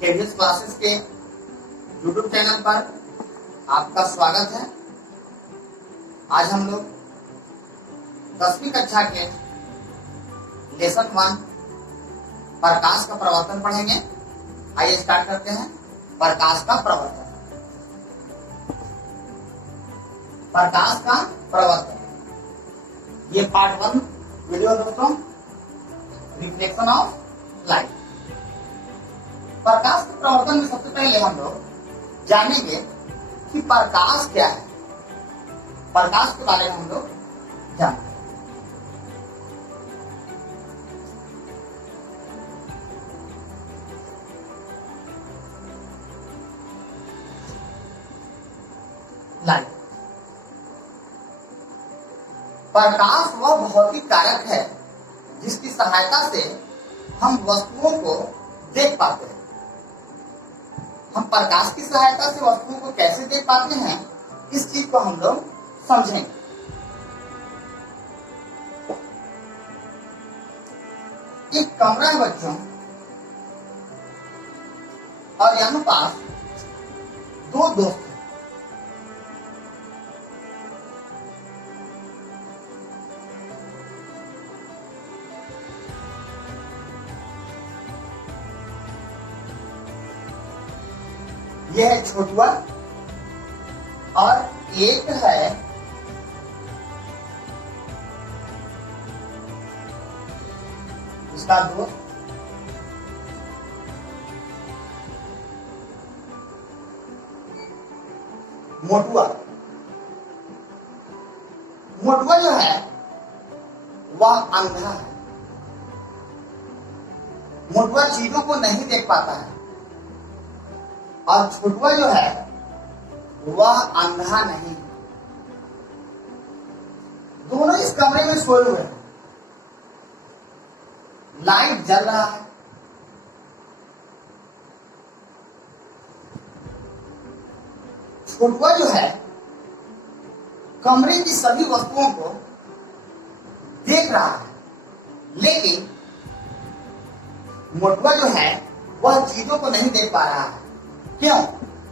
KVS classes के YouTube channel पर आपका स्वागत है। आज हम लोग 10वीं कक्षा के लेसन 1 प्रकाश का प्रवर्तन पढ़ेंगे। आइए स्टार्ट करते हैं। प्रकाश का प्रवर्तन। प्रकाश का प्रवर्तन, ये पार्ट 1 वीडियो दोस्तों, रिफ्लेक्शन ऑफ लाइट। प्रकाश के प्रवर्तन में सबसे पहले हम लोग जानेंगे कि प्रकाश क्या है। प्रकाश के बारे में हम लोग जानेंगे। लाइट, प्रकाश वह भौतिक कारक है जिसकी सहायता से हम वस्तुओं को देख पाते हैं। हम प्रकाश की सहायता से वस्तुओं को कैसे देख पाते हैं, इस चीज को हम लोग समझेंगे। एक कमरा है बच्चों, और यहाँ पास दो दोस्त हैं। यह है छोटुआ और एक है उसका दोस्त मोटुआ। मोटुआ जो है वह अंधा है। मोटुआ चीजों को नहीं देख पाता है और छोटुआ जो है वह अंधा नहीं। दोनों इस कमरे में सोए हुए हैं। लाइट जल रहा है। छोटुआ जो है कमरे की सभी वस्तुओं को देख रहा है, लेकिन मोटुआ जो है वह चीजों को नहीं देख पा रहा है। क्यों?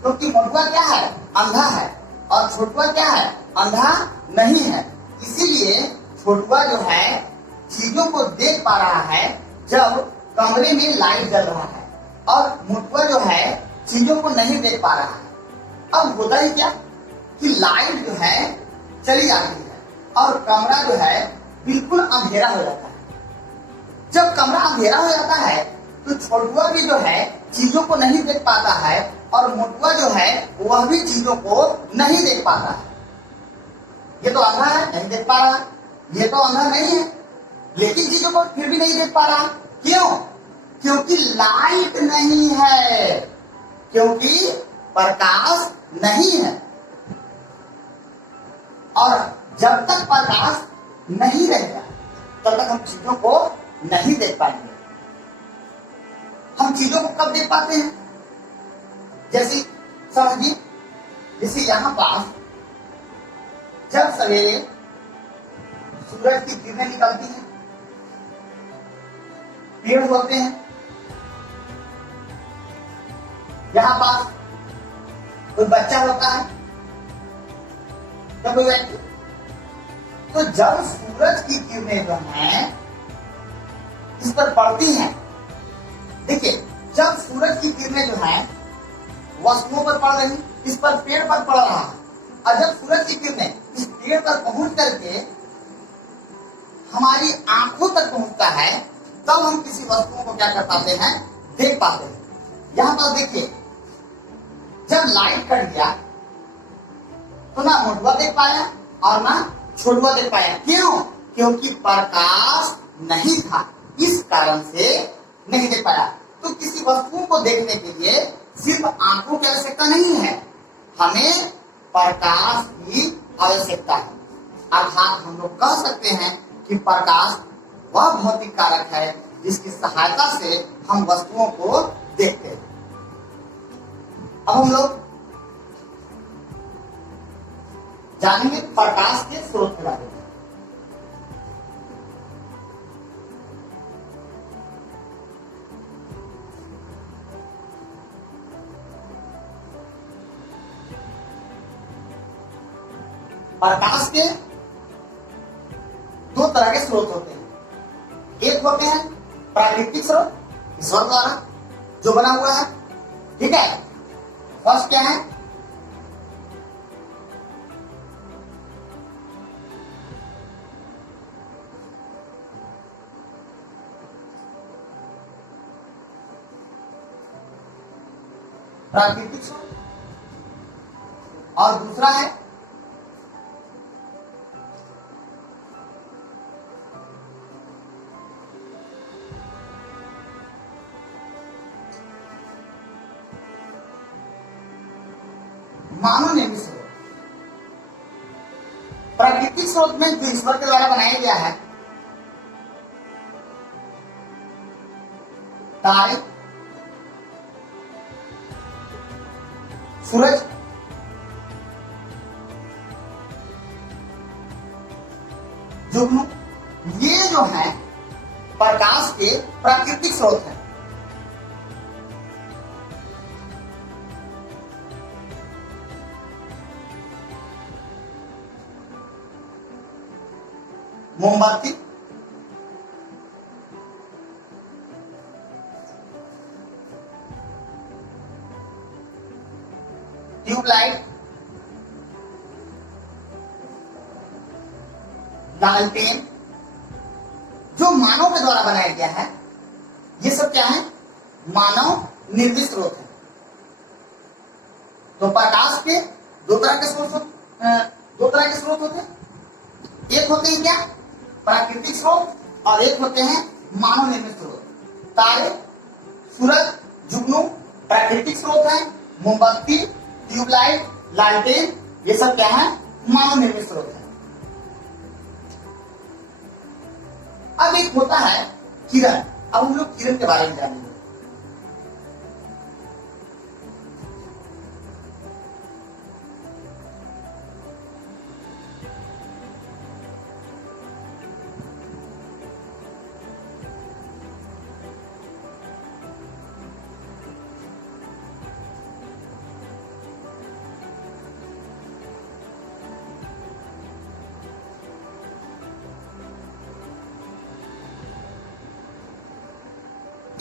क्योंकि मोटुआ क्या है? अंधा है, और छोटुआ क्या है? अंधा नहीं है। इसीलिए छोटुआ जो है चीजों को देख पा रहा है जब कमरे में लाइट जल रहा है, और मोटुआ जो है चीजों को नहीं देख पा रहा है। अब होता ही क्या कि लाइट जो है चली जाती है और कमरा जो है बिल्कुल अंधेरा हो जाता है। जब कमरा अंधेरा हो जाता है तो छोटुआ भी जो है चीजों को नहीं देख पाता है, और मोटुआ जो है वह भी चीजों को नहीं देख पाता है। ये तो अंधा है, नहीं देख पा रहा। ये तो अंधा नहीं है, लेकिन चीजों को फिर भी नहीं देख पा रहा। क्यों? क्योंकि लाइट नहीं है, क्योंकि प्रकाश नहीं है। और जब तक प्रकाश नहीं रहेगा तब तक हम चीजों को नहीं देख पाएंगे। हम चीजों को कब देख पाते हैं? जैसे समझिए, जैसे यहां पास जब सवेरे सूरज की किरणें निकलती हैं, पेड़ होते हैं, यहां पास कोई बच्चा होता है या कोई व्यक्ति, तो जब सूरज की किरणें जो हैं इस पर पड़ती हैं, देखिए जब सूरज की किरणें जो हैं वस्तुओं पर पड़ रही, इस पर पेड़ पर पड़ रहा है, और जब सूरज की किरणें इस पेड़ पर पहुंच करके हमारी आंखों तक पहुंचता है, तब हम किसी वस्तुओं को क्या कर पाते हैं? देख पाते हैं। यहां पर देखिए, जब लाइट कट गया तो ना मोटुआ देख पाया और ना छोटुआ देख पाया। क्यों? क्योंकि प्रकाश नहीं था, इस कारण से नहीं देख पाया। तो किसी वस्तुओं को देखने के लिए सिर्फ आंखों की आवश्यकता नहीं है, हमें प्रकाश की आवश्यकता है। अर्थात हम लोग कह सकते हैं कि प्रकाश वह भौतिक कारक है जिसकी सहायता से हम वस्तुओं को देखते हैं। अब हम लोग जानेंगे प्रकाश के स्रोत के बारे में। प्रकाश के दो तरह के स्रोत होते हैं। एक होते हैं प्राकृतिक स्रोत, ईश्वर द्वारा जो बना हुआ है, ठीक है। फर्स्ट क्या है? प्राकृतिक स्रोत, और दूसरा है मानव निर्मित स्रोत। प्राकृतिक स्रोत में जो ईश्वर के द्वारा बनाया गया है, तारे, सूरज, जुगनू, ये जो है प्रकाश के प्राकृतिक स्रोत है। मोमबत्ती, ट्यूबलाइट, लालटेन, जो मानव के द्वारा बनाया गया है, ये सब क्या है? मानव निर्मित स्रोत है। तो प्रकाश के दो तरह के स्रोत होते हैं। एक होते हैं क्या? प्राकृतिक स्रोत, और एक होते हैं मानव निर्मित स्रोत। तारे, सूरज, जुगनू प्राकृतिक स्रोत है। मोमबत्ती, ट्यूबलाइट, लालटेन, ये सब क्या है? मानव निर्मित स्रोत है। अब एक होता है किरण। अब हम लोग किरण के बारे में जानेंगे।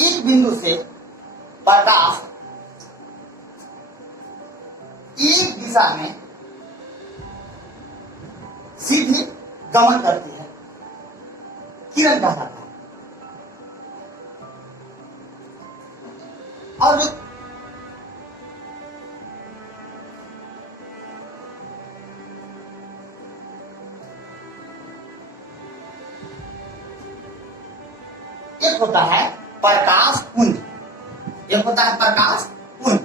एक बिंदु से प्रकाश एक दिशा में सीधे गमन करती है, किरण कहलाता है। और जो एक होता है प्रकाश पुंज, एक होता है प्रकाश पुंज।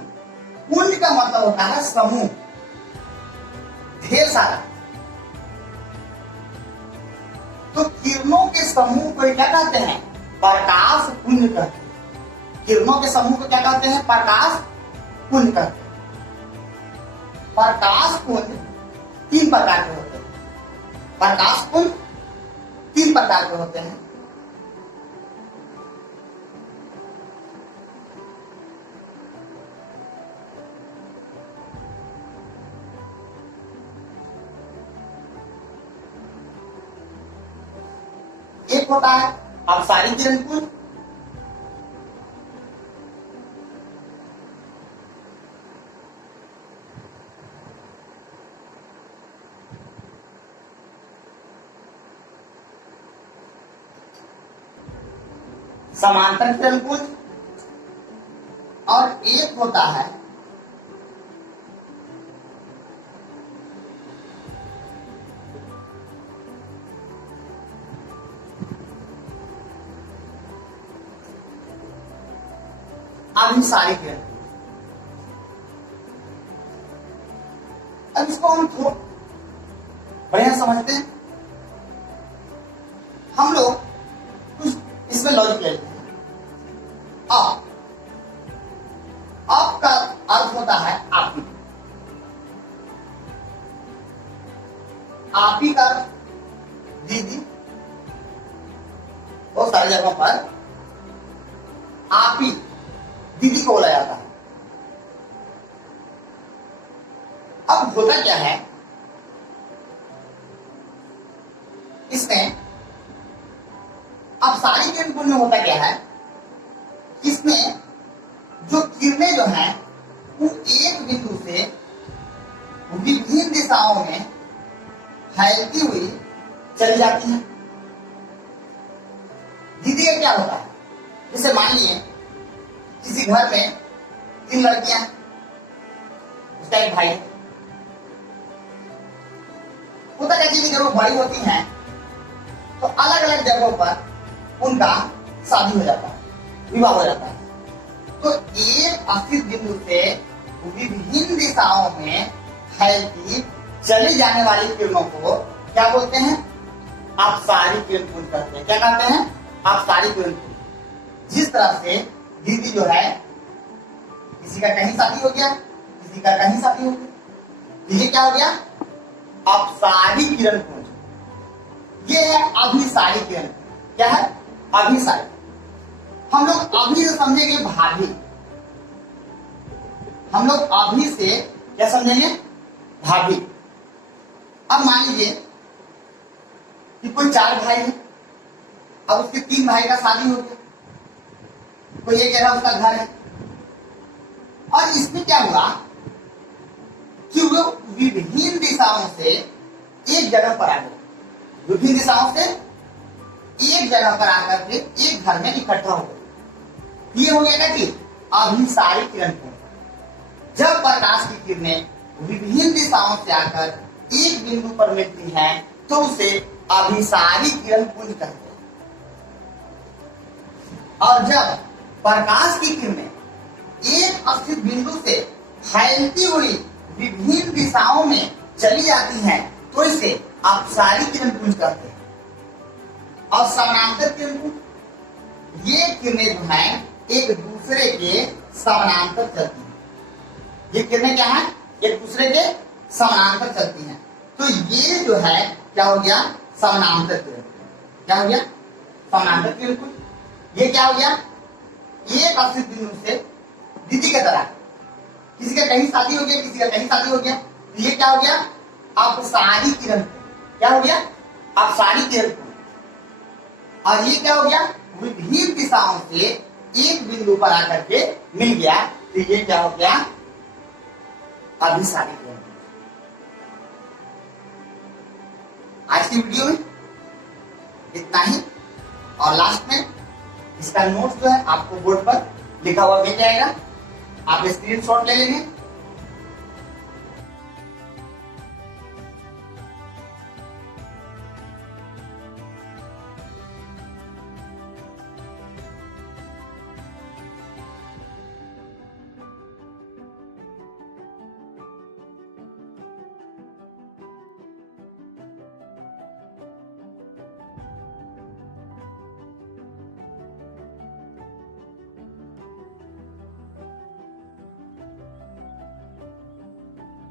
पुंज का मतलब होता है समूह, ढेर सारा। तो किरणों के समूह को क्या कहते हैं? प्रकाश पुंज कहते हैं। किरणों के समूह को क्या कहते हैं? प्रकाश पुंज कहते हैं। प्रकाश पुंज तीन प्रकार के होते हैं। प्रकाश पुंज तीन प्रकार के होते हैं। एक होता है अपसारी किरण पुंज, समांतर किरण पुंज, और एक होता है अभिसारी किरण। अब इसको हम थोड़ा बढ़िया समझते हैं। हम लोग कुछ इसमें लॉजिक लेते हैं। आप का अर्थ होता है आपी। आपी का दीदी, बहुत सारी जगहों पर आपी दीदी को बोला जाता है। अब होता क्या है किरणें जो हैं वो एक बिंदु से विभिन्न दिशाओं में फैलती हुई चली जाती है। दीदी का क्या होता है, जैसे मान लिए किसी घर में 3 लड़कियां हैं, उसका एक भाई है। होता है कि जब वो बड़ी होती हैं तो अलग अलग जगहों पर उनका शादी हो जाता है, विवाह हो जाता है। तो एक स्थित बिंदु से विभिन्न दिशाओं में फैलती चली जाने वाली किरणों को क्या बोलते हैं, अपसारी किरणपुंज कहते हैं। क्या कहते हैं, अपसारी किरणपुंज। जिस तरह से दीदी जो है, किसी का कहीं शादी हो गया, किसी का कहीं शादी हो गया, ये क्या हो गया, अपसारी किरणपुंज। ये है अभिसारी किरणपुंज। क्या है, अभिसारी। हम लोग अभी से समझेंगे भाभी, हम लोग अभी से क्या समझेंगे, भाभी। अब मान लीजिए कि कोई 4 भाई है, अब उसके 3 भाई का शादी हो गया, कोई एक जगह उसका घर है, और इसमें क्या हुआ कि वो विभिन्न दिशाओं से एक जगह पर आ गए, विभिन्न दिशाओं से एक जगह पर आकर के एक घर में इकट्ठा हो गए। ये हो गया ना कि अभिसारी किरणपुंज। जब प्रकाश की किरणें विभिन्न दिशाओं से आकर एक बिंदु पर मिलती हैं तो उसे अभिसारी किरणपुंज कहते हैं। और जब प्रकाश की किरणें एक स्थित बिंदु से फैलती हुई विभिन्न दिशाओं में चली जाती हैं तो इसे अपसारी किरणपुंज कहते हैं। और समानांतर किरणपुंज, ये किरणें जो हैं एक दूसरे के समानांतर चलती हैं। ये किरणें क्या है, एक दूसरे के समानांतर चलती हैं। तो ये जो है क्या हो गया, समानांतर किरणपुंज। क्या हो गया, समानांतर किरणपुंज। ये क्या हो गया, एक स्थित बिंदु से दीदी की तरह, किसी का कहीं शादी हो गया, किसी का कहीं शादी हो गया, तो ये क्या हो गया, अपसारी किरणपुंज। क्या हो गया, अपसारी किरणपुंज। और ये क्या हो गया, विभिन्न दिशाओं से एक बिंदु पर आकर के मिल गया, तो ये क्या हो गया, अभिसारी किरणपुंज। आज की वीडियो में इतना ही, और लास्ट में इसका नोट्स जो है आपको बोर्ड पर लिखा हुआ मिल जाएगा, आप स्क्रीनशॉट ले लेंगे